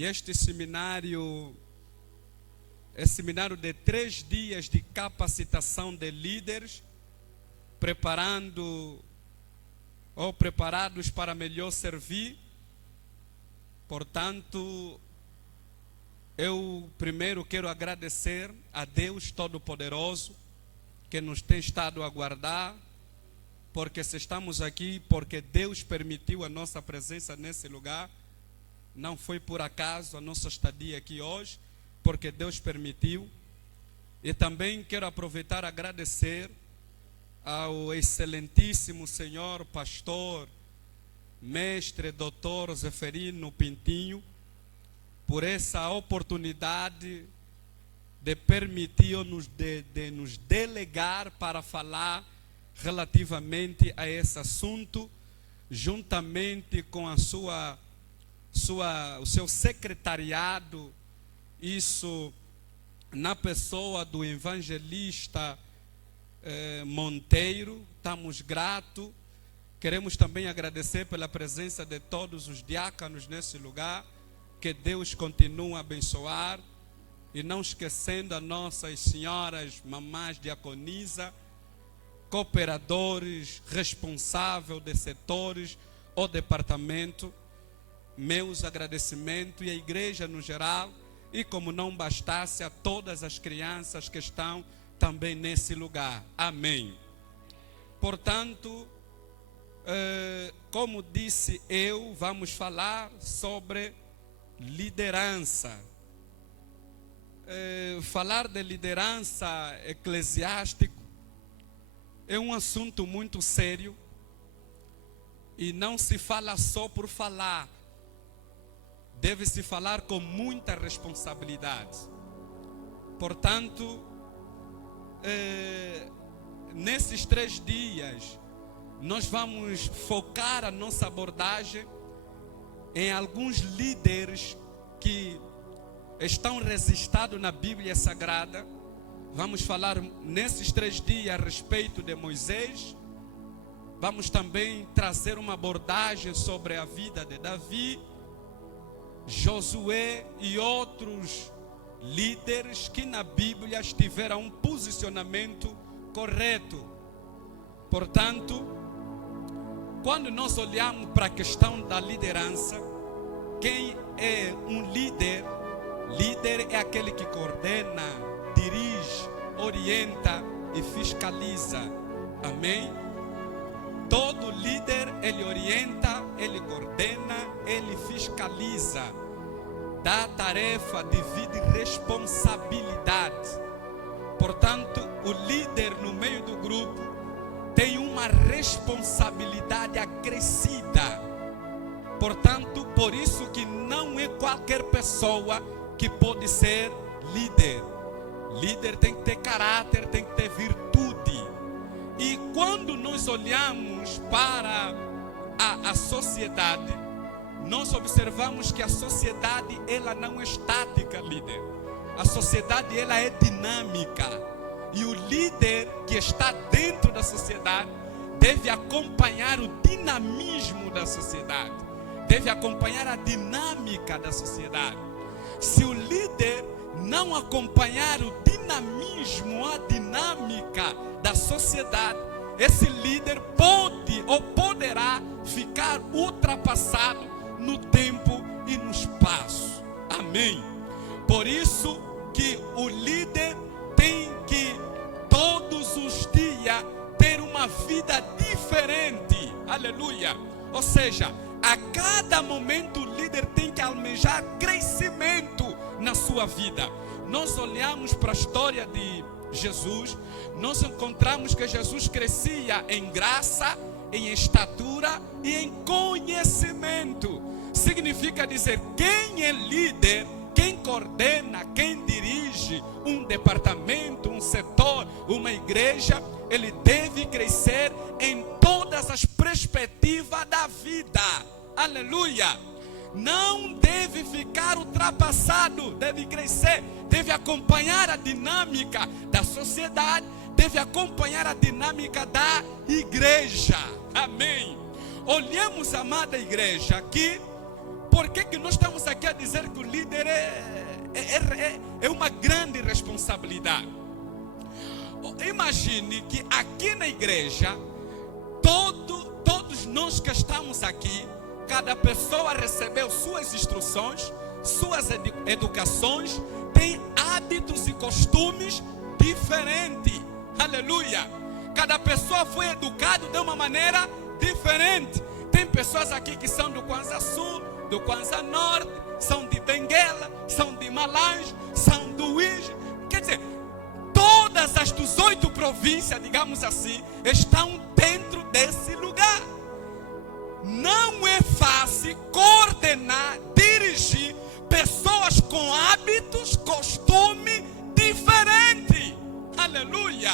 E este seminário é seminário de 3 dias de capacitação de líderes, preparados para melhor servir. Portanto, eu primeiro quero agradecer a Deus Todo-Poderoso que nos tem estado a guardar, porque se estamos aqui, porque Deus permitiu a nossa presença nesse lugar. Não foi por acaso a nossa estadia aqui hoje, porque Deus permitiu. E também quero aproveitar e agradecer ao excelentíssimo senhor pastor, mestre, doutor Zeferino Pintinho, por essa oportunidade de permitir-nos de nos delegar para falar relativamente a esse assunto, juntamente com o seu secretariado, isso na pessoa do evangelista Monteiro. Estamos gratos. Queremos também agradecer pela presença de todos os diáconos nesse lugar. Que Deus continue a abençoar. E não esquecendo as nossas senhoras, mamás diaconisa, cooperadores, responsáveis de setores ou departamento. Meus agradecimentos e a igreja no geral. E como não bastasse, a todas as crianças que estão também nesse lugar. Amém. Portanto, como disse eu, vamos falar sobre liderança. Falar de liderança eclesiástica é um assunto muito sério e não se fala só por falar. Deve-se falar com muita responsabilidade. Portanto, nesses 3 dias, nós vamos focar a nossa abordagem em alguns líderes que estão registrados na Bíblia Sagrada. Vamos falar nesses 3 dias a respeito de Moisés. Vamos também trazer uma abordagem sobre a vida de Davi, Josué e outros líderes que na Bíblia tiveram um posicionamento correto. Portanto, quando nós olhamos para a questão da liderança, quem é um líder? Líder é aquele que coordena, dirige, orienta e fiscaliza. Amém? Todo líder, ele orienta, ele coordena, ele fiscaliza. Dá tarefa, divide responsabilidade. Portanto, o líder no meio do grupo tem uma responsabilidade acrescida. Portanto, por isso que não é qualquer pessoa que pode ser líder. Líder tem que ter caráter, tem que ter virtude. E quando nós olhamos para a sociedade, nós observamos que a sociedade, ela não é estática, líder. A sociedade, ela é dinâmica. E o líder que está dentro da sociedade deve acompanhar o dinamismo da sociedade. Deve acompanhar a dinâmica da sociedade. Se o líder não acompanhar o dinamismo, a dinâmica da sociedade, esse líder pode ou poderá ficar ultrapassado no tempo e no espaço. Amém. Por isso que o líder tem que todos os dias ter uma vida diferente. Aleluia. Ou seja, a cada momento o líder tem que almejar crescimento na sua vida. Nós olhamos para a história de Jesus, nós encontramos que Jesus crescia em graça, em estatura e em conhecimento. Significa dizer, quem é líder, quem coordena, quem dirige um departamento, um setor, uma igreja, ele deve crescer em todas as perspectivas da vida. Aleluia! Não deve ficar ultrapassado, deve crescer, deve acompanhar a dinâmica da sociedade, deve acompanhar a dinâmica da igreja. Amém. Olhemos, amada igreja, que Por que nós estamos aqui a dizer que o líder é uma grande responsabilidade? Imagine que aqui na igreja, todos nós que estamos aqui, cada pessoa recebeu suas instruções, suas educações, tem hábitos e costumes diferentes. Aleluia! Cada pessoa foi educada de uma maneira diferente. Tem pessoas aqui que são do Kwanzaa Sul, do Kwanzaa Norte, são de Benguela, são de Malange, são do Uíge. Quer dizer, todas as 18 províncias, digamos assim, estão dentro desse lugar. Não é fácil coordenar, dirigir pessoas com hábitos, costumes diferentes. Aleluia!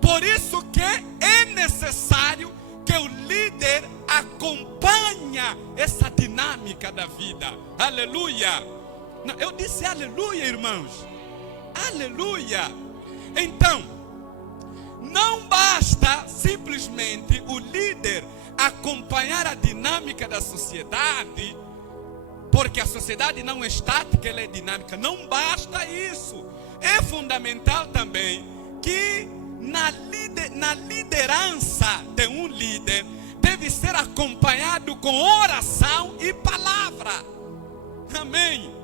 Por isso que é necessário que o líder acompanhe essa dinâmica da vida. Aleluia! Não, eu disse aleluia, irmãos. Aleluia! Então, não basta simplesmente o líder acompanhar a dinâmica da sociedade, porque a sociedade não é estática, ela é dinâmica. Não basta isso. É fundamental também que na liderança de um líder deve ser acompanhado com oração e palavra. Amém.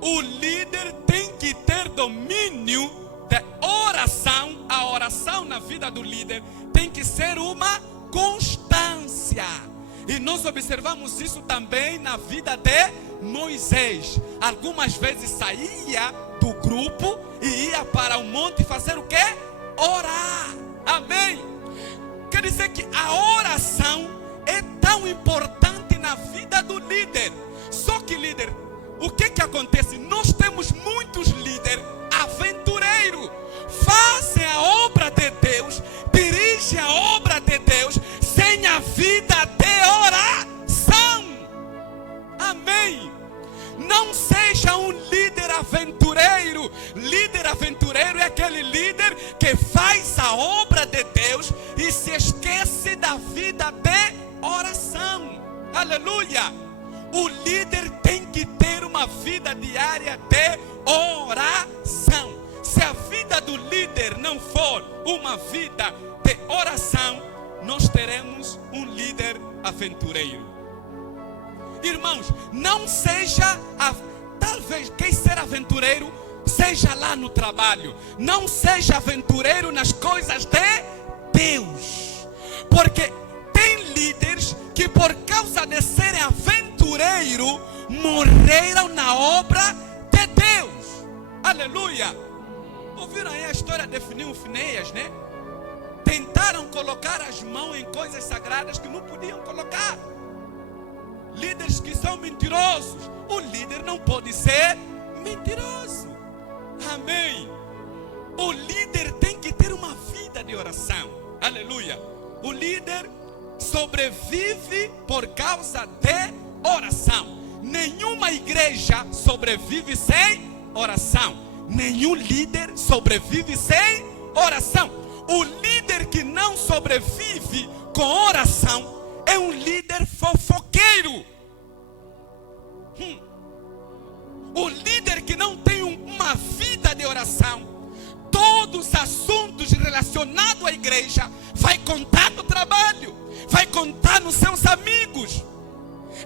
O líder tem que ter domínio de oração. A oração na vida do líder tem que ser uma constância. E nós observamos isso também na vida de Moisés. Algumas vezes saía do grupo e ia para o monte fazer o quê? Orar. Amém. Quer dizer que a oração é tão importante na vida do líder. Só que líder, o que acontece? Nós temos muitos líderes aventureiros. Fazem a obra de Deus, dirigem a obra de Deus sem a vida de oração. Amém. Não seja um líder aventureiro. Líder aventureiro é aquele líder que faz a obra de Deus e se esquece da vida de oração. Aleluia! O líder tem que ter uma vida diária de oração. Se a vida do líder não for uma vida de oração, nós teremos um líder aventureiro. Irmãos, não seja, talvez quem ser aventureiro seja lá no trabalho. Não seja aventureiro nas coisas de Deus. Porque tem líderes que por causa de serem aventureiros, morreram na obra de Deus. Aleluia! Ouviram aí a história de Finéias, né? Tentaram colocar as mãos em coisas sagradas que não podiam colocar. Líderes que são mentirosos. O líder não pode ser mentiroso. Amém. O líder tem que ter uma vida de oração. Aleluia. O líder sobrevive por causa de oração. Nenhuma igreja sobrevive sem oração. Nenhum líder sobrevive sem oração. O líder que não sobrevive com oração é um líder fofoqueiro. O líder que não tem uma vida de oração, todos os assuntos relacionados à igreja vai contar no trabalho, vai contar nos seus amigos.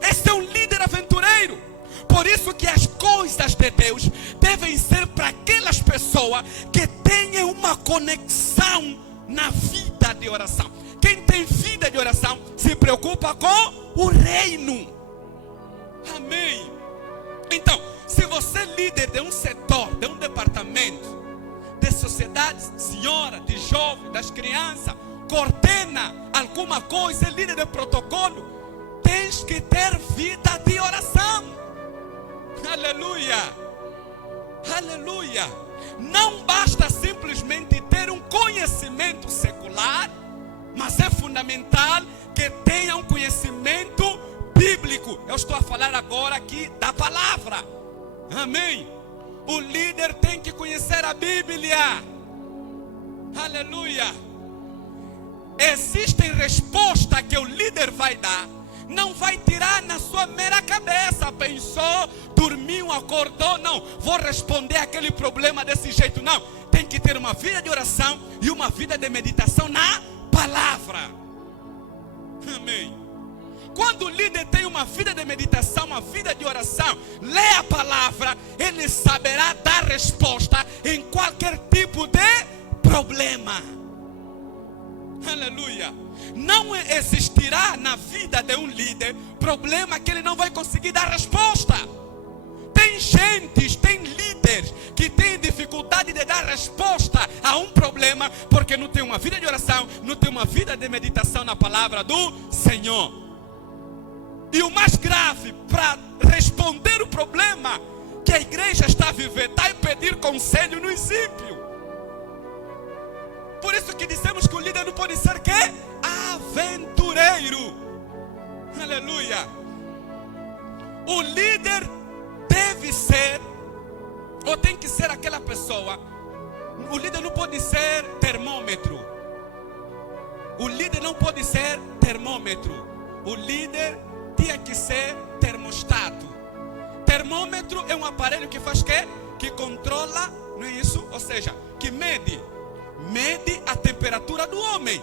Esse é um líder aventureiro. Por isso que as coisas de Deus devem ser para aquelas pessoas que tenham uma conexão na vida de oração. Quem tem vida de oração se preocupa com o reino. Amém. Então, se você é líder de um setor, de um departamento, de sociedade, senhora, de jovem, das crianças, coordena alguma coisa, é líder de protocolo, tens que ter vida de oração. Aleluia. Aleluia. Não basta simplesmente ter um conhecimento secular, mas é fundamental que tenha um conhecimento bíblico. Eu estou a falar agora aqui da palavra. Amém. O líder tem que conhecer a Bíblia. Aleluia. Existem respostas que o líder vai dar Não vai tirar na sua mera cabeça. Pensou, dormiu, acordou. Não, vou responder aquele problema desse jeito. Não, tem que ter uma vida de oração e uma vida de meditação na palavra. Amém. Quando o líder tem uma vida de meditação, uma vida de oração, lê a palavra, ele saberá dar resposta em qualquer tipo de problema. Aleluia. Não existirá na vida de um líder problema que ele não vai conseguir dar resposta. Tem gente, tem líderes que têm dificuldade de dar resposta a um problema porque não tem uma vida de oração, não tem uma vida de meditação na palavra do Senhor. E o mais grave, para responder o problema que a igreja está vivendo, está em pedir conselho no ímpio. Por isso que dissemos que o líder não pode ser quê? Aventureiro. Aleluia. O líder deve ser, ou tem que ser aquela pessoa. O líder não pode ser termômetro. O líder não pode ser termômetro. O líder tinha que ser termostato. Termômetro é um aparelho que faz quê? Que controla, não é isso? Ou seja, que mede a temperatura do homem.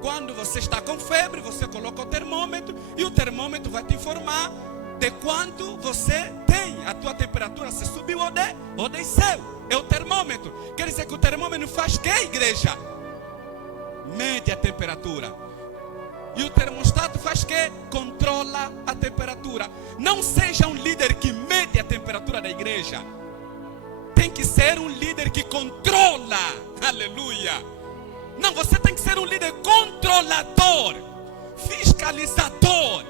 Quando você está com febre, você coloca o termômetro e o termômetro vai te informar de quanto você tem, a tua temperatura, se subiu ou desceu. É o termômetro. Quer dizer que o termômetro faz que, igreja? Mede a temperatura. E o termostato faz que? Controla a temperatura. Não seja um líder que mede a temperatura da igreja. Tem que ser um líder que controla. Aleluia. Não, você tem que ser um líder controlador, fiscalizador.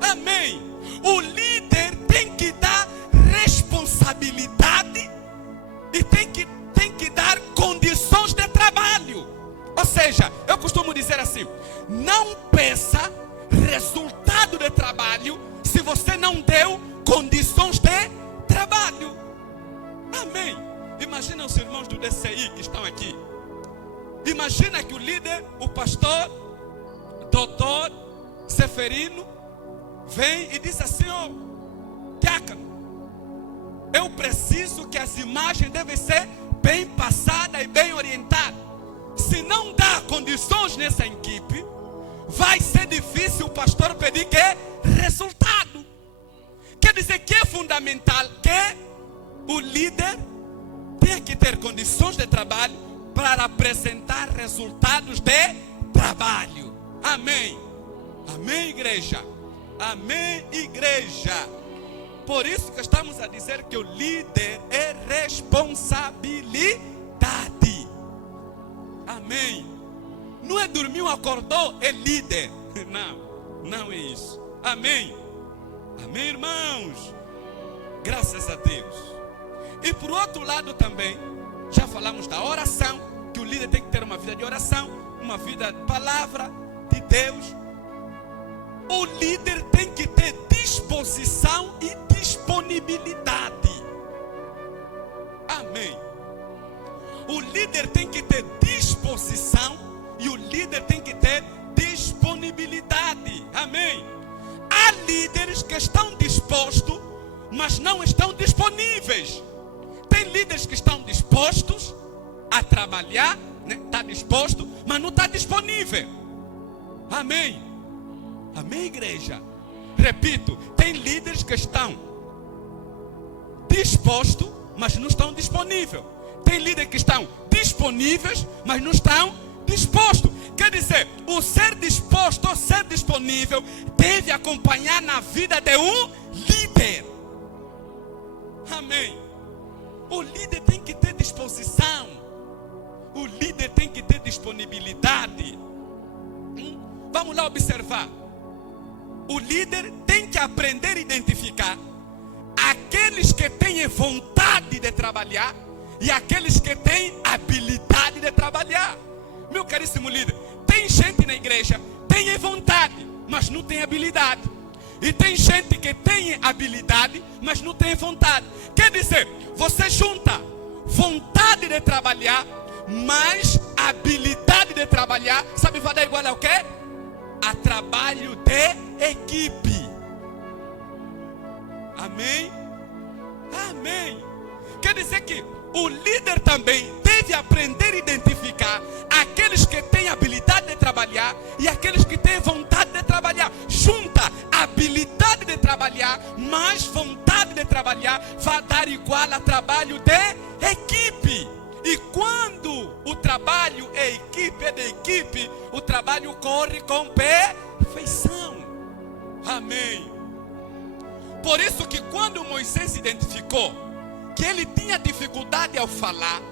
Amém. O líder tem que dar responsabilidade e tem que dar condições de trabalho. Ou seja, eu costumo dizer assim: não peça resultado de trabalho se você não deu condições de trabalho. Amém. Imagina os irmãos do DCI que estão aqui. Imagina que o líder, o pastor, doutor Seferino, vem e diz assim: ó, diácono, eu preciso que as imagens devem ser bem passadas e bem orientadas. Se não dá condições nessa equipe, vai ser difícil o pastor pedir que resultado. Quer dizer que é fundamental que o líder tenha que ter condições de trabalho para apresentar resultados de trabalho. Amém. Amém, igreja. Amém, igreja. Por isso que estamos a dizer que o líder é responsabilidade. Amém. Não é dormiu, acordou, é líder. Não é isso. Amém. Amém, irmãos. Graças a Deus. E por outro lado também, já falamos da oração, que o líder tem que ter uma vida de oração, uma vida de palavra de Deus. O líder tem que ter disposição e disponibilidade. Amém. O líder tem que ter disposição e o líder tem que ter disponibilidade. Amém. Há líderes que estão dispostos, mas não estão disponíveis. Tem líderes que estão dispostos a trabalhar, né? Está disposto, mas não está disponível. Amém. Amém, igreja. Repito, tem líderes que estão dispostos, mas não estão disponíveis. Tem líderes que estão disponíveis, mas não estão dispostos. Quer dizer, o ser disposto, o ser disponível, deve acompanhar na vida de um líder. Amém. O líder tem que ter disposição. O líder tem que ter disponibilidade. Vamos lá observar. O líder tem que aprender a identificar aqueles que têm vontade de trabalhar e aqueles que têm habilidade de trabalhar. Meu caríssimo líder, tem gente na igreja, tem vontade, mas não tem habilidade. E tem gente que tem habilidade, mas não tem vontade. Quer dizer, você junta vontade de trabalhar, mais habilidade de trabalhar, sabe vai dar igual ao quê? há trabalho de equipe. Amém? Amém. Quer dizer que o líder também deve aprender a identificar aqueles que têm habilidade de trabalhar e aqueles que têm vontade de trabalhar. Junta habilidade de trabalhar mais vontade de trabalhar vai dar igual a trabalho de equipe. E quando o trabalho é de equipe, o trabalho corre com perfeição. Amém. Por isso que quando Moisés identificou que ele tinha dificuldade ao falar,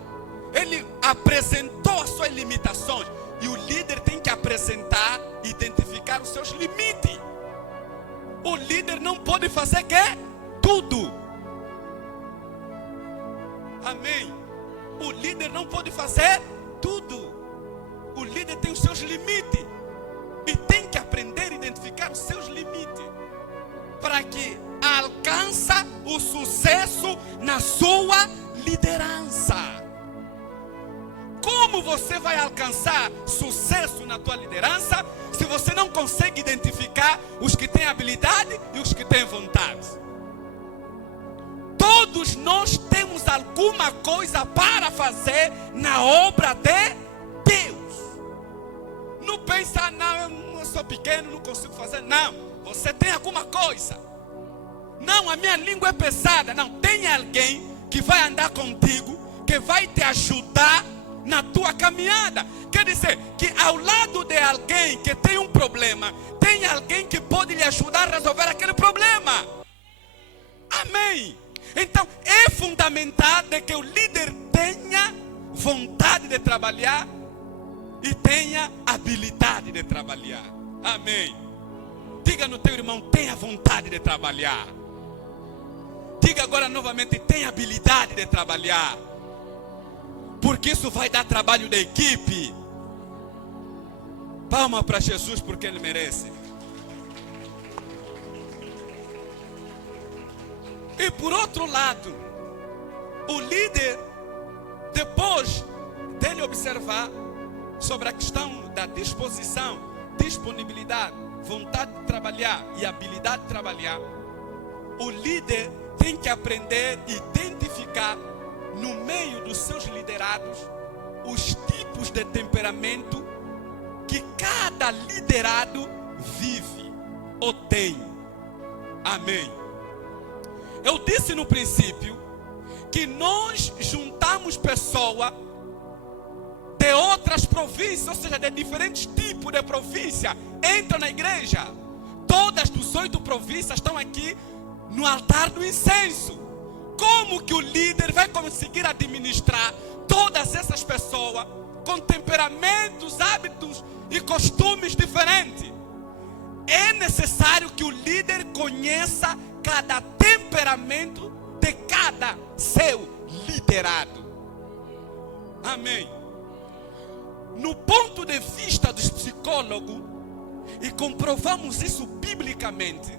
ele apresentou as suas limitações. E o líder tem que apresentar e identificar os seus limites. O líder não pode fazer que? Tudo. Amém. O líder não pode fazer tudo. O líder tem os seus limites. E tem que aprender a identificar os seus limites. Para que alcance o sucesso na sua liderança. Como você vai alcançar sucesso na tua liderança se você não consegue identificar os que têm habilidade e os que têm vontade? Todos nós temos alguma coisa para fazer na obra de Deus. Não pensa, não, eu sou pequeno, não consigo fazer. Não, você tem alguma coisa. Não, a minha língua é pesada. Não, tem alguém que vai andar contigo, que vai te ajudar na tua caminhada. Quer dizer que ao lado de alguém que tem um problema, tem alguém que pode lhe ajudar a resolver aquele problema. Amém. Então é fundamental de que o líder tenha vontade de trabalhar e tenha habilidade de trabalhar. Amém. Diga no teu irmão, tenha vontade de trabalhar. Diga agora novamente, tenha habilidade de trabalhar. Porque isso vai dar trabalho de equipe. Palma para Jesus porque Ele merece. E por outro lado, o líder, depois dele observar sobre a questão da disposição, disponibilidade, vontade de trabalhar e habilidade de trabalhar, o líder tem que aprender a identificar no meio dos seus liderados os tipos de temperamento que cada liderado vive ou tem. Amém. Eu disse no princípio que nós juntamos pessoas de outras províncias, ou seja, de diferentes tipos de província, entram na igreja. Todas as 8 províncias estão aqui no altar do incenso. Como que o líder vai conseguir administrar todas essas pessoas com temperamentos, hábitos e costumes diferentes? É necessário que o líder conheça cada temperamento de cada seu liderado. Amém. No ponto de vista dos psicólogos, e comprovamos isso biblicamente,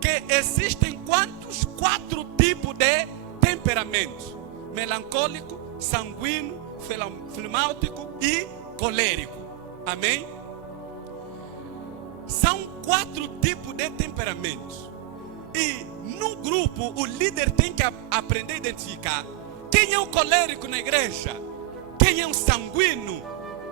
que existem quantos? 4 tipos de temperamentos: melancólico, sanguíneo, flemáutico e colérico. Amém? São 4 tipos de temperamentos. E no grupo o líder tem que aprender a identificar quem é o colérico na igreja, quem é o sanguíneo,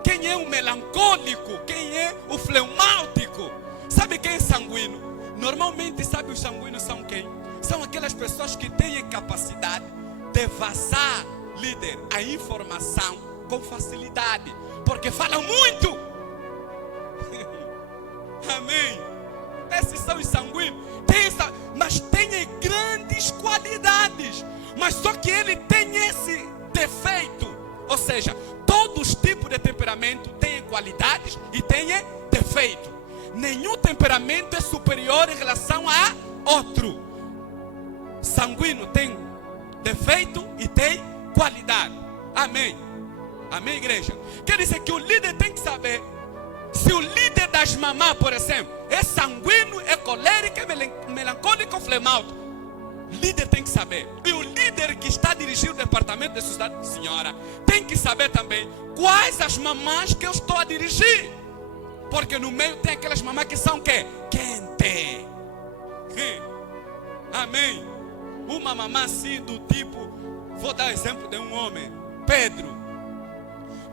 quem é o melancólico, quem é o fleumático. Sabe quem é sanguíneo? Normalmente, sabe, os sanguíneos são quem? São aquelas pessoas que têm capacidade de vazar, líder, a informação com facilidade, porque falam muito. Amém. Esses são os sanguíneos. Mas tem grandes qualidades. Mas só que ele tem esse defeito. Ou seja, todos os tipos de temperamento têm qualidades e têm defeito. Nenhum temperamento é superior em relação a outro. Sanguíneo tem defeito e tem qualidade. Amém. Amém, igreja? Quer dizer que o líder tem que saber se o líder das mamás, por exemplo, é sanguíneo, é colérico, é melancólico ou flemáutico. O líder tem que saber. E o líder que está dirigindo o departamento de sociedade de senhora tem que saber também quais as mamás que eu estou a dirigir. Porque no meio tem aquelas mamães que são o quê? Quente. Amém. Uma mamã assim do tipo, vou dar exemplo de um homem, Pedro.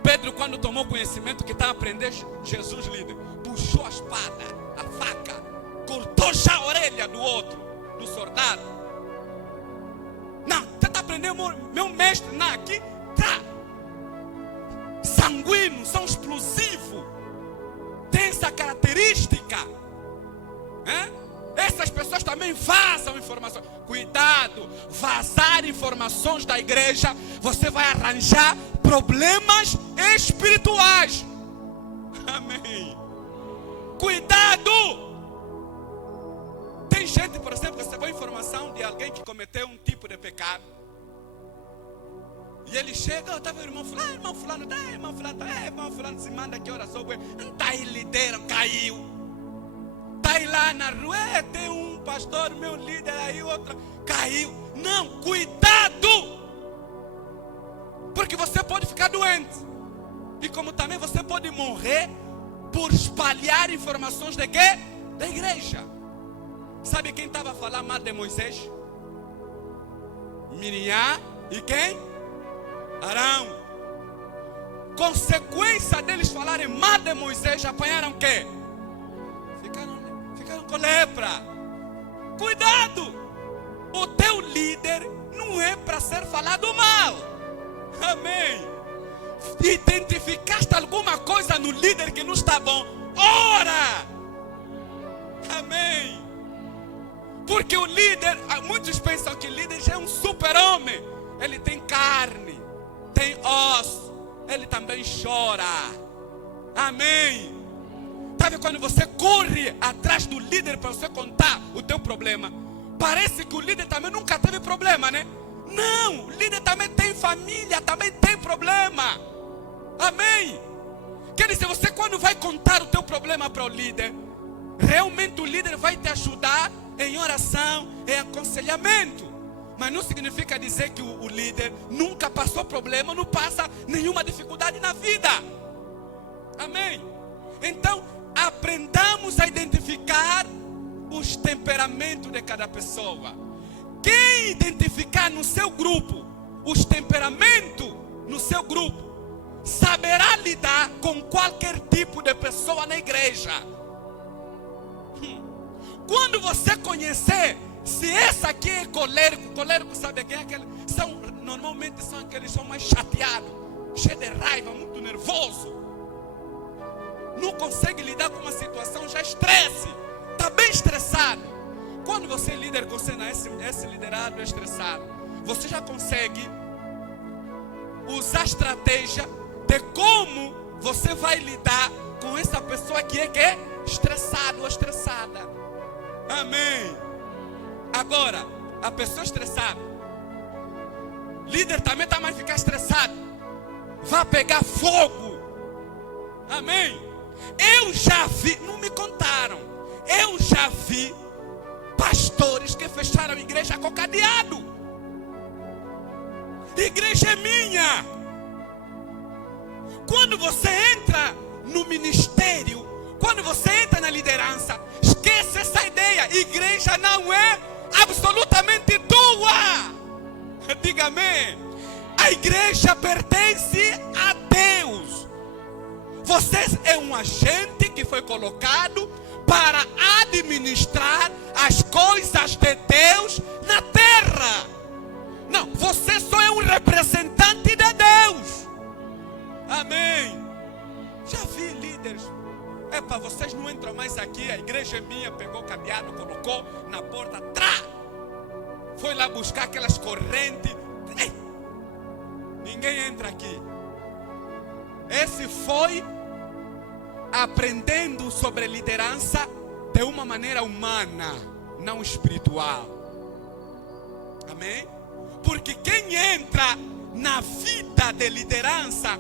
Pedro, quando tomou conhecimento que estava a aprender Jesus líder, puxou a espada, a faca, cortou já a orelha do outro, do soldado. Não, você está aprendendo, meu mestre, não, aqui tá. Sanguíneos, são explosivos, tem essa característica. Essas pessoas também vazam informações. Cuidado, vazar informações da igreja, você vai arranjar problemas espirituais. Amém. Cuidado. Tem gente, por exemplo, que recebeu informação de alguém que cometeu um tipo de pecado. E ele chega, estava o irmão fulano, irmão fulano, se manda que hora soube. Não está aí, líder, caiu. Está aí lá na rua, tem um pastor, meu líder, aí outro, caiu. Não, cuidado. Porque você pode ficar doente. E como também você pode morrer por espalhar informações de quê? Da igreja. Sabe quem estava a falar mal de Moisés? Miriam e quem? Arão. Consequência deles falarem mal de Moisés, apanharam o quê? Ficaram com lepra. Cuidado. O teu líder não é para ser falado mal. Amém. Identificaste alguma coisa no líder que não está bom, ora. Amém. Porque o líder, muitos pensam que o líder já é um super-homem. Ele tem carne, tem osso, ele também chora. Amém. Sabe quando você corre atrás do líder para você contar o teu problema? Parece que o líder também nunca teve problema, né? Não, o líder também tem família, também tem problema. Amém. Quer dizer, você quando vai contar o teu problema para o líder, realmente o líder vai te ajudar em oração, em aconselhamento. Mas não significa dizer que o líder nunca passou problema, não passa nenhuma dificuldade na vida. Amém. Então, aprendamos a identificar os temperamentos de cada pessoa. Quem identificar no seu grupo os temperamentos no seu grupo, saberá lidar com qualquer tipo de pessoa na igreja. Quando você conhecer se essa aqui é colérico, sabe quem é aquele? Normalmente são aqueles que são mais chateados, cheios de raiva, muito nervoso. Não consegue lidar com uma situação, já estresse, está bem estressado. Quando você é líder, você não é esse liderado estressado, você já consegue usar estratégia de como você vai lidar com essa pessoa que é estressado ou estressada. Amém. Agora, a pessoa estressada, líder também está mais ficar estressado, vai pegar fogo. Amém. Eu já vi, não me contaram, eu já vi pastores que fecharam a igreja com cadeado. Igreja é minha. Quando você entra no ministério, quando você entra na liderança, esquece essa ideia. Igreja não é absolutamente tua. Diga amém. A igreja pertence a Deus. Você é um agente que foi colocado para administrar as coisas de Deus na terra. Não, você só é um representante de Deus. Amém. Já vi líderes. Epa, vocês não entram mais aqui. A igreja é minha. Pegou o cadeado, colocou na porta. Foi lá buscar aquelas correntes. Ei, ninguém entra aqui. Esse foi aprendendo sobre liderança de uma maneira humana, não espiritual. Amém? Porque quem entra na vida de liderança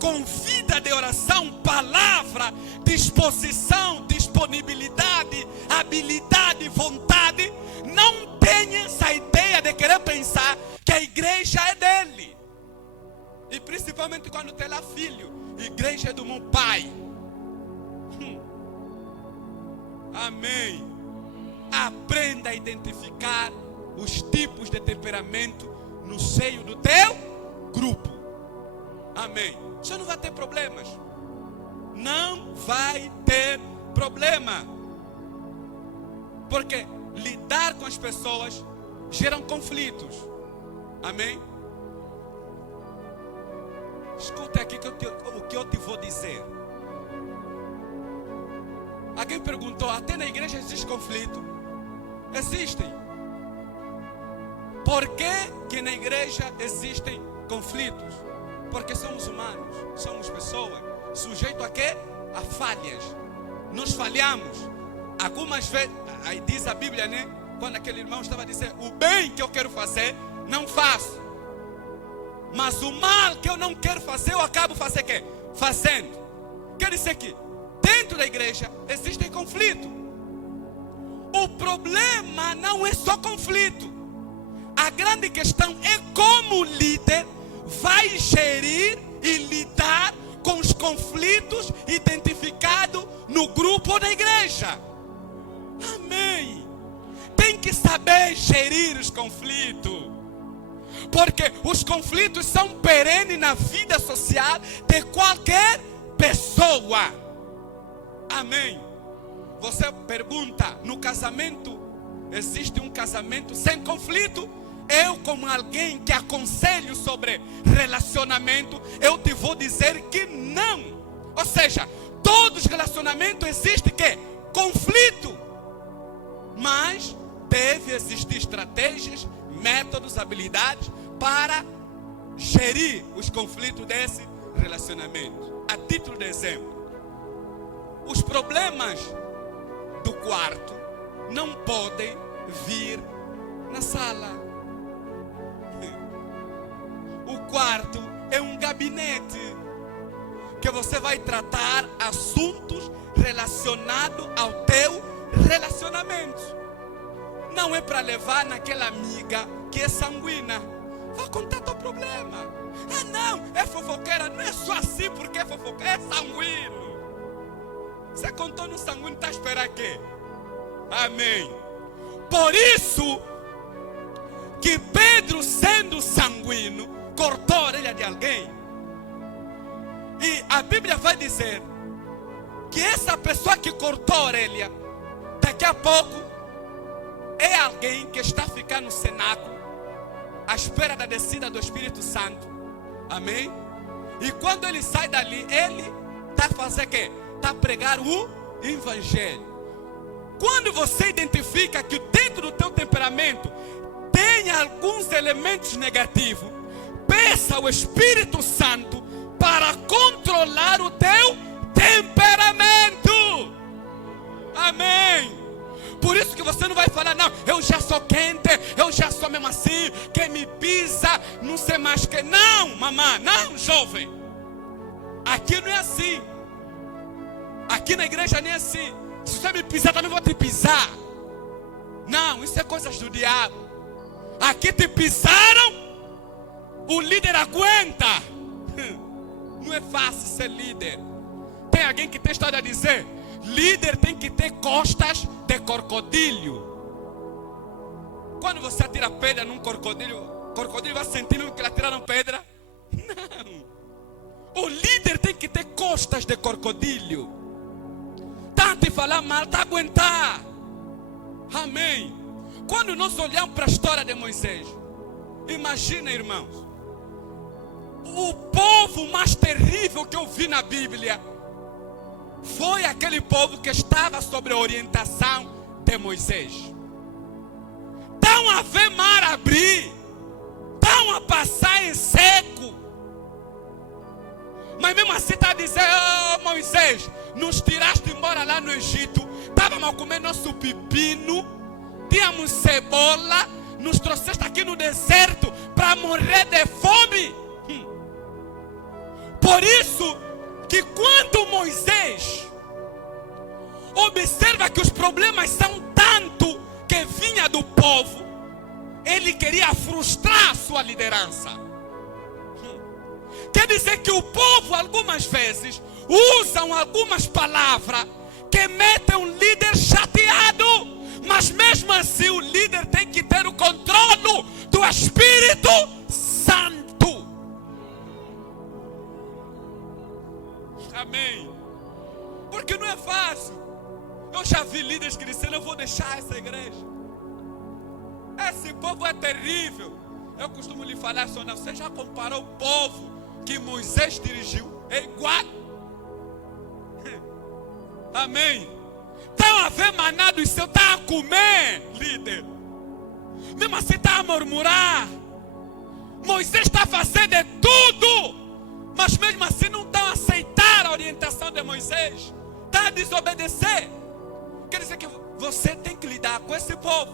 com vida de oração, palavra, disposição, disponibilidade, habilidade, vontade, não tem essa ideia de querer pensar que a igreja é dele. E principalmente quando tem lá filho, igreja é do meu pai. Amém. Aprenda a identificar os tipos de temperamento no seio do teu grupo. Amém. Você não vai ter problemas. Não vai ter problema. Porque lidar com as pessoas geram conflitos. Amém? Escuta aqui o que eu te vou dizer. Alguém perguntou, até na igreja existe conflito? Existem. Por que na igreja existem conflitos? Porque somos humanos, somos pessoas, sujeitos a quê? A falhas. Nós falhamos. Algumas vezes, aí diz a Bíblia, né? Quando aquele irmão estava dizendo, o bem que eu quero fazer, não faço. Mas o mal que eu não quero fazer, eu acabo fazendo o quê? Fazendo. Quer dizer que dentro da igreja existem conflitos. O problema não é só conflito. A grande questão é como o líder vai gerir e lidar com os conflitos identificados no grupo ou na igreja. Amém. Tem que saber gerir os conflitos. Porque os conflitos são perenes na vida social de qualquer pessoa. Amém. Você pergunta, no casamento, existe um casamento sem conflito? Eu, como alguém que aconselho sobre relacionamento, eu te vou dizer que não. Ou seja, todos os relacionamentos existem que? Conflito. Mas deve existir estratégias, métodos, habilidades para gerir os conflitos desse relacionamento. A título de exemplo, os problemas do quarto não podem vir na sala. O quarto é um gabinete que você vai tratar assuntos relacionados ao teu relacionamento. Não é para levar naquela amiga que é sanguínea. Vai contar teu problema. Ah não, é fofoqueira. Não é só assim porque é fofoqueira, é sanguíneo. Você contou no sanguíneo, está a esperar quê? Amém. Por isso que Pedro, sendo sanguíneo, cortou a orelha de alguém. E a Bíblia vai dizer que essa pessoa que cortou a orelha, daqui a pouco, é alguém que está ficando no cenáculo, à espera da descida do Espírito Santo. Amém? E quando ele sai dali, ele está a fazer o quê? Está a pregar o Evangelho. Quando você identifica que dentro do teu temperamento tem alguns elementos negativos, peça ao Espírito Santo para controlar o teu temperamento. Amém. Por isso que você não vai falar, não, eu já sou quente, eu já sou mesmo assim, quem me pisa, não sei mais que. Não, mamãe, não, jovem. Aqui não é assim. Aqui na igreja nem é assim. Se você me pisar, também vou te pisar. Não, isso é coisas do diabo. Aqui te pisaram, o líder aguenta. Não é fácil ser líder. Tem alguém que tem história a dizer, líder tem que ter costas de crocodilo. Quando você atira pedra num crocodilo, o crocodilo vai sentindo que lhe atiraram pedra? Não. O líder tem que ter costas de crocodilo. Tá te falar mal, tá aguentar. Amém. Quando nós olhamos para a história de Moisés, imagina, irmãos, o povo mais terrível que eu vi na Bíblia foi aquele povo que estava sob a orientação de Moisés. Estão a ver mar abrir, estão a passar em seco, mas mesmo assim está a dizer, oh Moisés, nos tiraste embora lá no Egito, estávamos a comer nosso pepino, tínhamos cebola, nos trouxeste aqui no deserto para morrer de fome. Por isso que quando Moisés observa que os problemas são tanto que vinha do povo, ele queria frustrar a sua liderança. Quer dizer que o povo algumas vezes usam algumas palavras que metem um líder chateado, mas mesmo assim o líder tem que ter o controle do Espírito Santo. Amém. Porque não é fácil. Eu já vi líderes que disseram: eu vou deixar essa igreja. Esse povo é terrível. Eu costumo lhe falar: só não, você já comparou o povo que Moisés dirigiu? É igual. Amém. Estão a ver maná do céu, está a comer, líder. Mesmo assim está a murmurar. Moisés está a fazer de tudo, mas mesmo assim não estão a aceitar a orientação de Moisés. Está a desobedecer. Quer dizer que você tem que lidar com esse povo.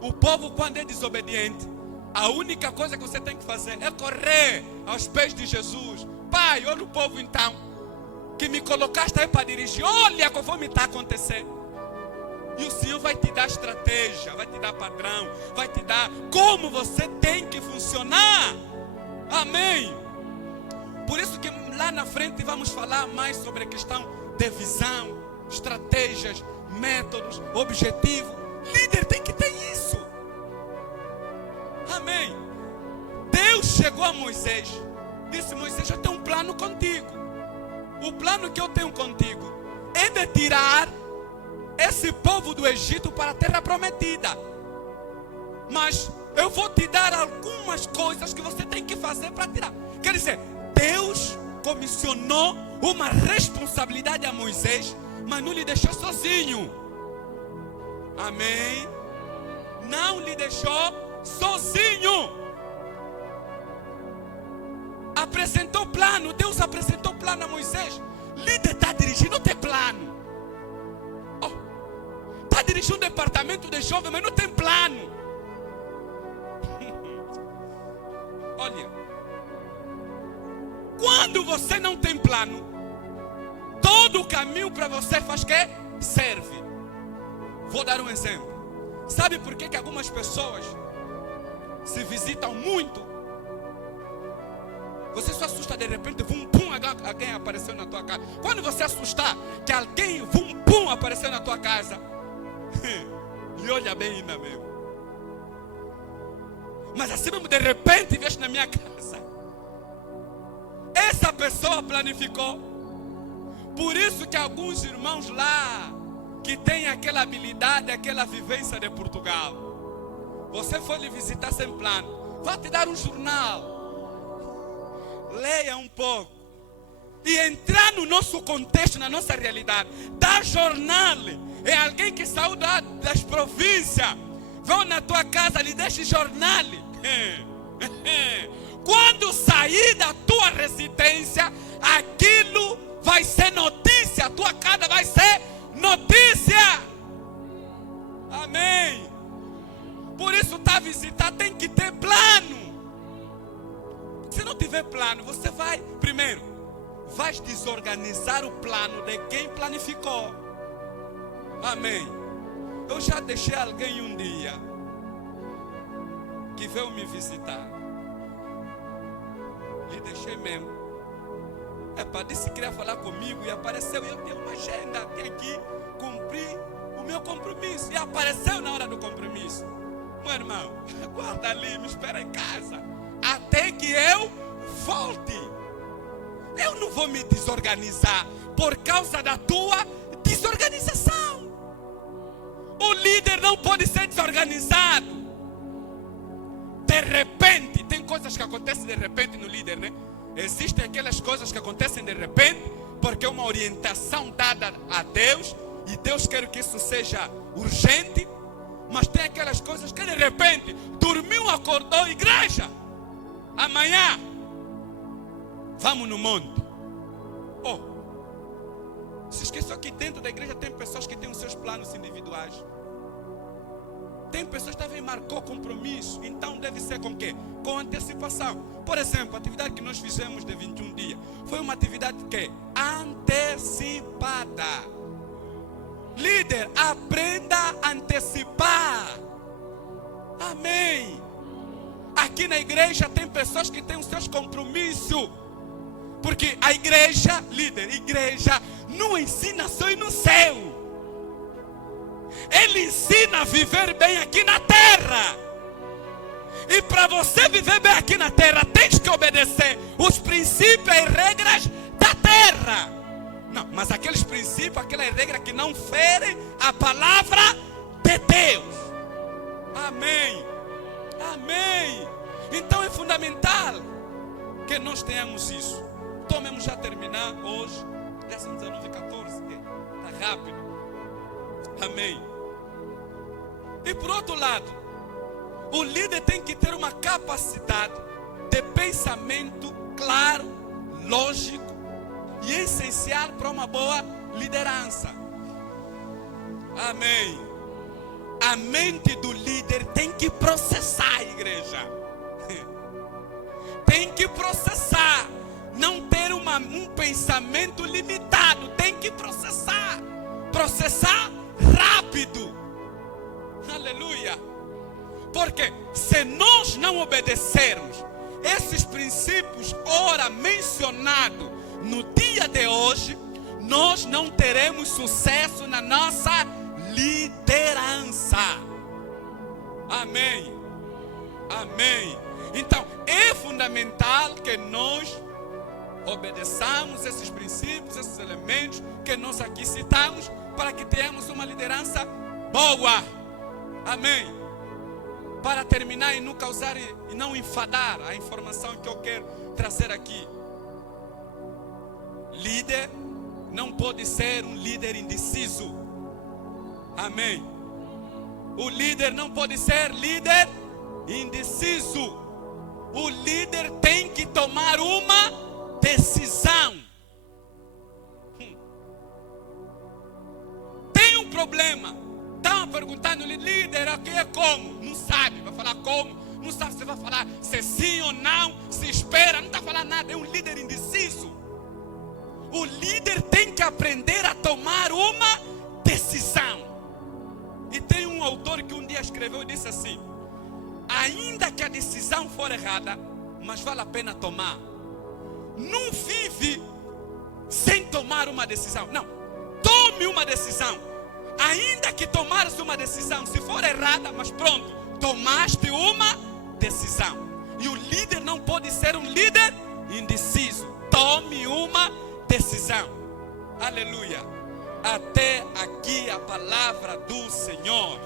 O povo, quando é desobediente, a única coisa que você tem que fazer é correr aos pés de Jesus. Pai, olha o povo então, que me colocaste aí para dirigir. Olha conforme está acontecendo. E o Senhor vai te dar estratégia, vai te dar padrão, vai te dar como você tem que funcionar. Amém. Por isso que lá na frente vamos falar mais sobre a questão de visão, estratégias, métodos, objetivo. Líder tem que ter isso. Amém. Deus chegou a Moisés, disse: Moisés, eu tenho um plano contigo. O plano que eu tenho contigo é de tirar esse povo do Egito para a terra prometida. Mas eu vou te dar algumas coisas que você tem que fazer para tirar. Quer dizer, Deus comissionou uma responsabilidade a Moisés, mas não lhe deixou sozinho. Amém. Não lhe deixou sozinho. Apresentou plano. Deus apresentou plano a Moisés. Líder está dirigindo, não tem plano. Está dirigindo um departamento de jovens, mas não tem plano. Olha, quando você não tem plano, todo o caminho para você faz que serve. Vou dar um exemplo. Sabe por que algumas pessoas se visitam muito? Você se assusta de repente, vum, pum, alguém apareceu na tua casa. Quando você assustar que alguém, vum, pum, apareceu na tua casa, lhe olha bem ainda mesmo. Mas assim mesmo, de repente, vieste na minha casa. Essa pessoa planificou. Por isso que alguns irmãos lá, que têm aquela habilidade, aquela vivência de Portugal, você foi lhe visitar sem plano, vai te dar um jornal. Leia um pouco e entrar no nosso contexto, na nossa realidade. Dar jornal é alguém que saiu das províncias, vão na tua casa, lhe deixa jornal. Quando sair da tua residência, aquilo vai ser notícia. A tua casa vai ser notícia. Amém. Por isso tá a visitar, tem que ter plano. Se não tiver plano, você vai, primeiro, vai desorganizar o plano de quem planificou. Amém. Eu já deixei alguém um dia que veio me visitar. Lhe deixei mesmo. Disse que queria falar comigo e apareceu. E eu tenho uma agenda, tenho que cumprir o meu compromisso. E apareceu na hora do compromisso. Meu irmão, guarda ali, me espera em casa até que eu volte. Eu não vou me desorganizar por causa da tua desorganização. O líder não pode ser desorganizado. De repente, tem coisas que acontecem de repente no líder, né? Existem aquelas coisas que acontecem de repente porque é uma orientação dada a Deus e Deus quer que isso seja urgente. Mas tem aquelas coisas que de repente dormiu, acordou, igreja, amanhã vamos no monte. Se esqueceu que dentro da igreja tem pessoas que têm os seus planos individuais. Tem pessoas que também marcou compromisso. Então deve ser com o quê? Com antecipação. Por exemplo, a atividade que nós fizemos de 21 dias foi uma atividade que antecipada. Líder, aprenda a antecipar. Amém. Aqui na igreja tem pessoas que têm os seus compromissos. Porque a igreja, líder, igreja, não ensina só ir no céu. Ele ensina a viver bem aqui na terra. E para você viver bem aqui na terra, tens que obedecer os princípios e regras da terra. Não, mas aqueles princípios, aquelas regras que não ferem a palavra de Deus. Amém. Amém. Então é fundamental que nós tenhamos isso. Então vamos já terminar hoje. Já são 19h14. Está rápido. Amém. E por outro lado, o líder tem que ter uma capacidade de pensamento claro, lógico e essencial para uma boa liderança. Amém. A mente do líder tem que processar a igreja. Tem que processar. Não ter um pensamento limitado. Tem que processar. Processar rápido. Aleluia. Porque se nós não obedecermos esses princípios ora mencionados no dia de hoje, nós não teremos sucesso na nossa liderança. Amém. Amém. Então é fundamental que nós obedeçamos esses princípios, esses elementos que nós aqui citamos, para que tenhamos uma liderança boa. Amém. Para terminar e não causar e não enfadar a informação que eu quero trazer aqui. Líder não pode ser um líder indeciso. Amém. O líder não pode ser líder indeciso. O líder tem que tomar uma decisão. Tem um problema. Estão perguntando, líder, aqui é como? Não sabe, vai falar como? Não sabe se vai falar se é sim ou não, se espera, não está falando nada, é um líder indeciso. O líder tem que aprender a tomar uma decisão. E tem um autor que um dia escreveu e disse assim: ainda que a decisão for errada, mas vale a pena tomar. Não vive sem tomar uma decisão. Não, tome uma decisão. Ainda que tomares uma decisão, se for errada, mas pronto, tomaste uma decisão. E o líder não pode ser um líder indeciso. Tome uma decisão. Aleluia. Até aqui a palavra do Senhor.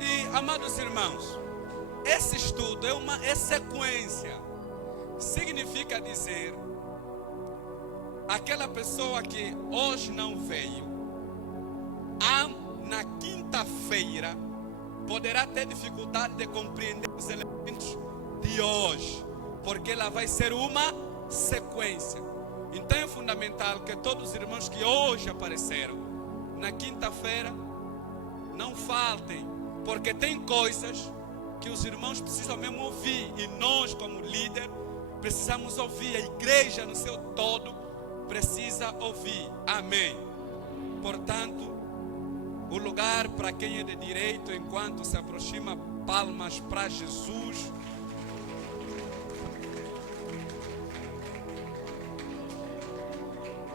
E, amados irmãos, esse estudo é sequência. Significa dizer, aquela pessoa que hoje não veio, na quinta-feira poderá ter dificuldade de compreender os elementos de hoje, porque ela vai ser uma sequência. Então é fundamental que todos os irmãos que hoje apareceram na quinta-feira não faltem, porque tem coisas que os irmãos precisam mesmo ouvir, e nós como líder precisamos ouvir, a igreja no seu todo precisa ouvir. Amém. Portanto, o lugar para quem é de direito, enquanto se aproxima, palmas para Jesus.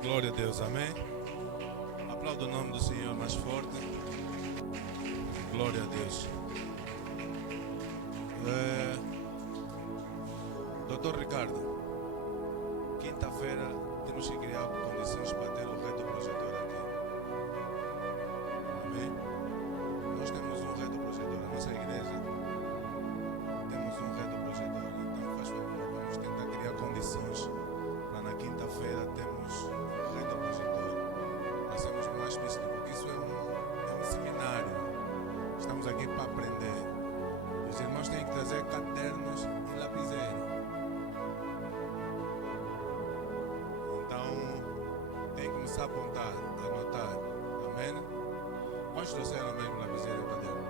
Glória a Deus, amém. Aplauda o nome do Senhor mais forte. Glória a Deus. Doutor Ricardo, quinta-feira temos que criar condições para ter o reto projetor aqui. Amém? Nós temos um reto projetor, a nossa igreja temos um reto projetor. Então faz favor, vamos tentar criar condições para na quinta-feira termos um reto projetor. Para sermos mais explícitos, porque isso é um seminário. Estamos aqui para aprender. Os irmãos têm que trazer cadernos e lapiseira. Tem que começar a apontar, a anotar. Amém? Quantos trouxeram mesmo lapiseira e caderno?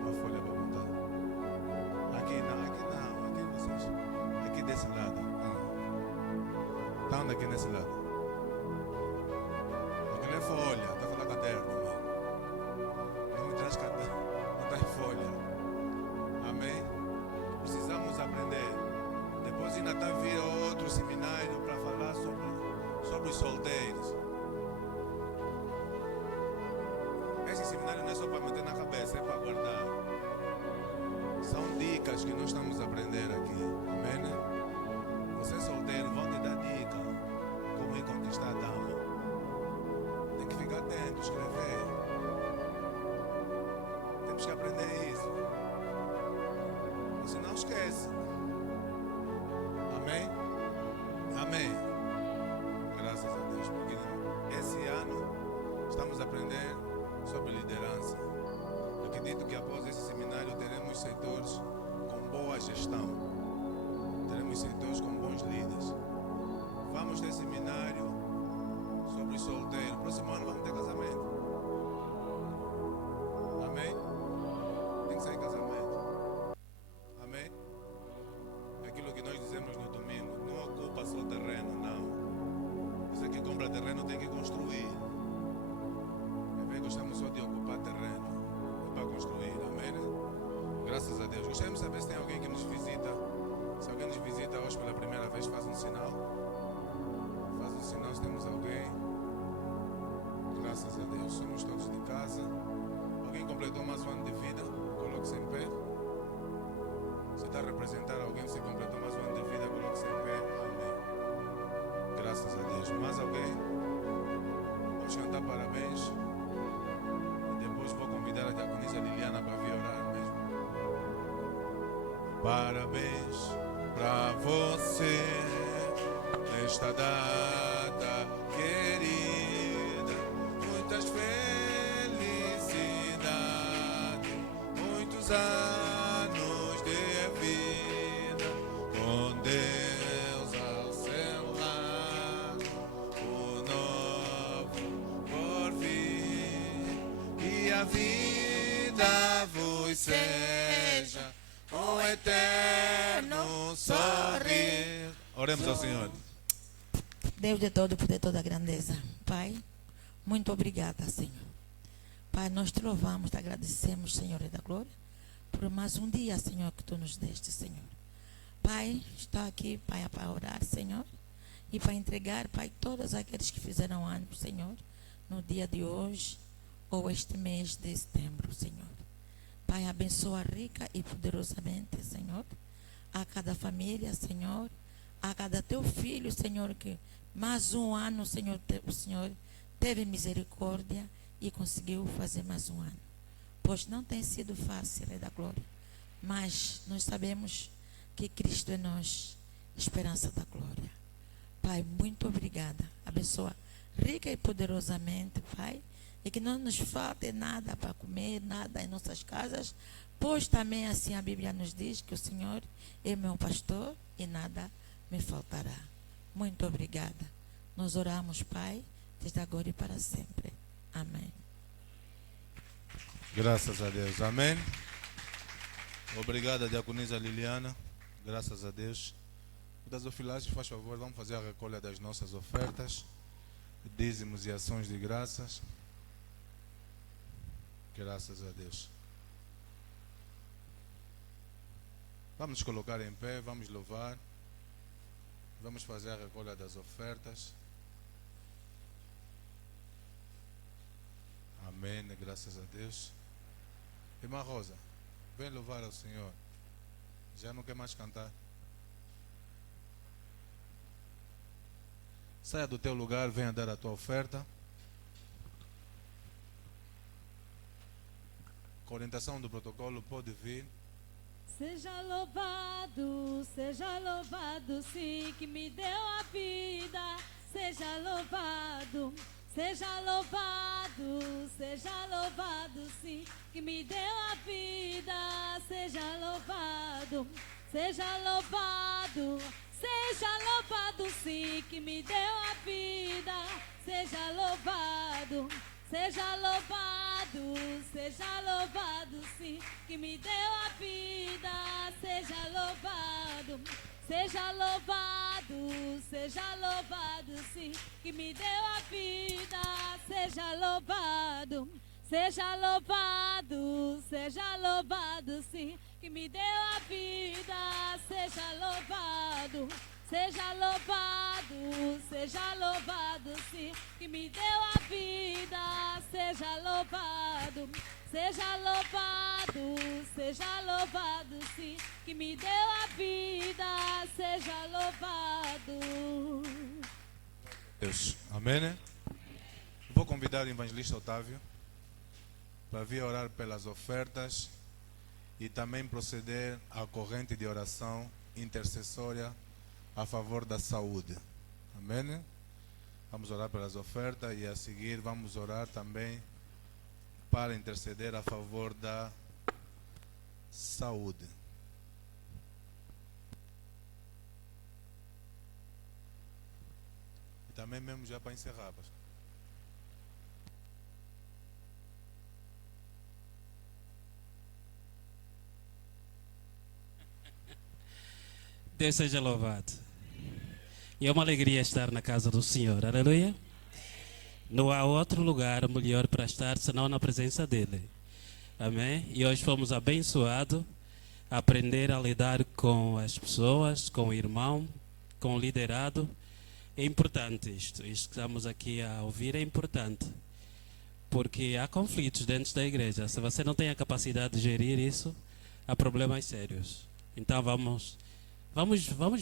Uma folha para apontar. Aqui não, aqui vocês. Aqui desse lado. Está onde aqui nesse lado? Aqui não é folha, está a falar caderno. Não me traz caderno. Não está esse seminário não é só para meter na cabeça, é para guardar. São dicas que nós estamos a aprender aqui. Amém? Você solteiro, vão te dar dica como ir conquistar a dama. Tem que ficar atento, escrever. Temos que aprender isso. Você não esquece. Amém? Amém. Graças a Deus. Porque esse ano estamos a aprender sobre liderança. Eu acredito que após esse seminário teremos setores com boa gestão. Teremos setores com bons líderes. Vamos ter seminário sobre solteiro. Próximo ano vamos ter casamento. Amém? Tem que ser casamento. Amém? Aquilo que nós dizemos no domingo, não ocupa só terreno, não. Você que compra terreno tem que construir. Gostamos só de ocupar terreno, é para construir, amém? Graças a Deus. Gostaríamos de saber se tem alguém que nos visita. Se alguém nos visita hoje pela primeira vez, faz um sinal. Faz um sinal se temos alguém. Graças a Deus. Somos todos de casa. Alguém completou mais um ano de vida? Coloque-se em pé. Se está a representar alguém, se completou mais um ano de vida, coloque-se em pé. Amém. Graças a Deus. Mais alguém? Vamos cantar parabéns. Vou convidar a diaconisa Liliana para vir orar mesmo. Parabéns para você nesta data querida. Muitas felicidades, muitos anos de vida com Deus ao seu lado. O novo por vir. Que a vida vos seja um eterno sorrir. Oremos ao Senhor. Deus de todo poder, toda grandeza. Pai, muito obrigada, Senhor. Pai, nós te louvamos, te agradecemos, Senhor e da glória, por mais um dia, Senhor, que tu nos deste, Senhor. Pai, estou aqui, Pai, para orar, Senhor, e para entregar, Pai, todos aqueles que fizeram ano, Senhor, no dia de hoje, ou este mês de setembro, Senhor. Pai, abençoa rica e poderosamente, Senhor, a cada família, Senhor, a cada teu filho, Senhor, que mais um ano, Senhor, o Senhor teve misericórdia e conseguiu fazer mais um ano. Pois não tem sido fácil, Rei da Glória, mas nós sabemos que Cristo é nós, esperança da glória. Pai, muito obrigada. Abençoa rica e poderosamente, Pai, e que não nos falte nada para comer, nada em nossas casas, pois também assim a Bíblia nos diz que o Senhor é meu pastor e nada me faltará. Muito obrigada. Nós oramos, Pai, desde agora e para sempre. Amém. Graças a Deus. Amém. Obrigada, diaconisa Liliana. Graças a Deus. Das ofilagens, faz favor, vamos fazer a recolha das nossas ofertas, dízimos e ações de graças. Graças a Deus. Vamos nos colocar em pé, vamos louvar. Vamos fazer a recolha das ofertas. Amém, graças a Deus. Irmã Rosa, vem louvar ao Senhor. Já não quer mais cantar? Saia do teu lugar, venha dar a tua oferta. Com orientação do protocolo, pode vir. Seja louvado, sim, que me deu a vida. Seja louvado, sim, que me deu a vida. Seja louvado, sim, que me deu a vida. Seja louvado, sim, que me deu a vida. Seja louvado, sim, que me deu a vida. Seja louvado, sim, que me deu a vida. Seja louvado, sim, que me deu a vida. Seja louvado, seja louvado, sim, que me deu a vida, seja louvado. Deus. Amém? Vou convidar o evangelista Otávio para vir orar pelas ofertas e também proceder à corrente de oração intercessória a favor da saúde. Amém? Vamos orar pelas ofertas e a seguir vamos orar também para interceder a favor da saúde. E também mesmo já para encerrar, pastor. Deus seja louvado. E é uma alegria estar na casa do Senhor. Aleluia. Não há outro lugar melhor para estar senão na presença dEle. Amém? E hoje fomos abençoados a aprender a lidar com as pessoas, com o irmão, com o liderado. É importante isto. Isto que estamos aqui a ouvir é importante. Porque há conflitos dentro da igreja. Se você não tem a capacidade de gerir isso, há problemas sérios. Então vamos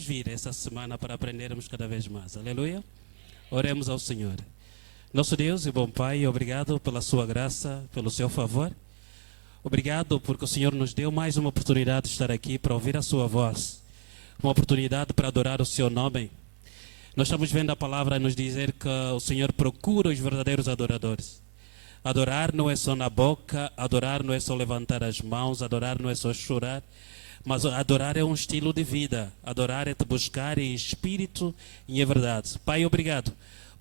vir essa semana para aprendermos cada vez mais. Aleluia. Oremos ao Senhor. Nosso Deus e bom Pai, obrigado pela sua graça, pelo seu favor. Obrigado porque o Senhor nos deu mais uma oportunidade de estar aqui para ouvir a sua voz. Uma oportunidade para adorar o seu nome. Nós estamos vendo a palavra nos dizer que o Senhor procura os verdadeiros adoradores. Adorar não é só na boca, adorar não é só levantar as mãos, adorar não é só chorar, mas adorar é um estilo de vida. Adorar é te buscar em espírito e em verdade. Pai, obrigado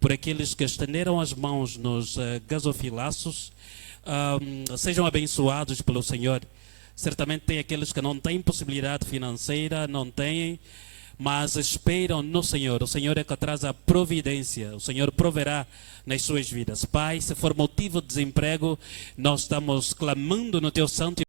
por aqueles que estenderam as mãos nos gasofilaços. Sejam abençoados pelo Senhor. Certamente tem aqueles que não têm possibilidade financeira, não têm, mas esperam no Senhor. O Senhor é que traz a providência. O Senhor proverá nas suas vidas. Pai, se for motivo de desemprego, nós estamos clamando no Teu santo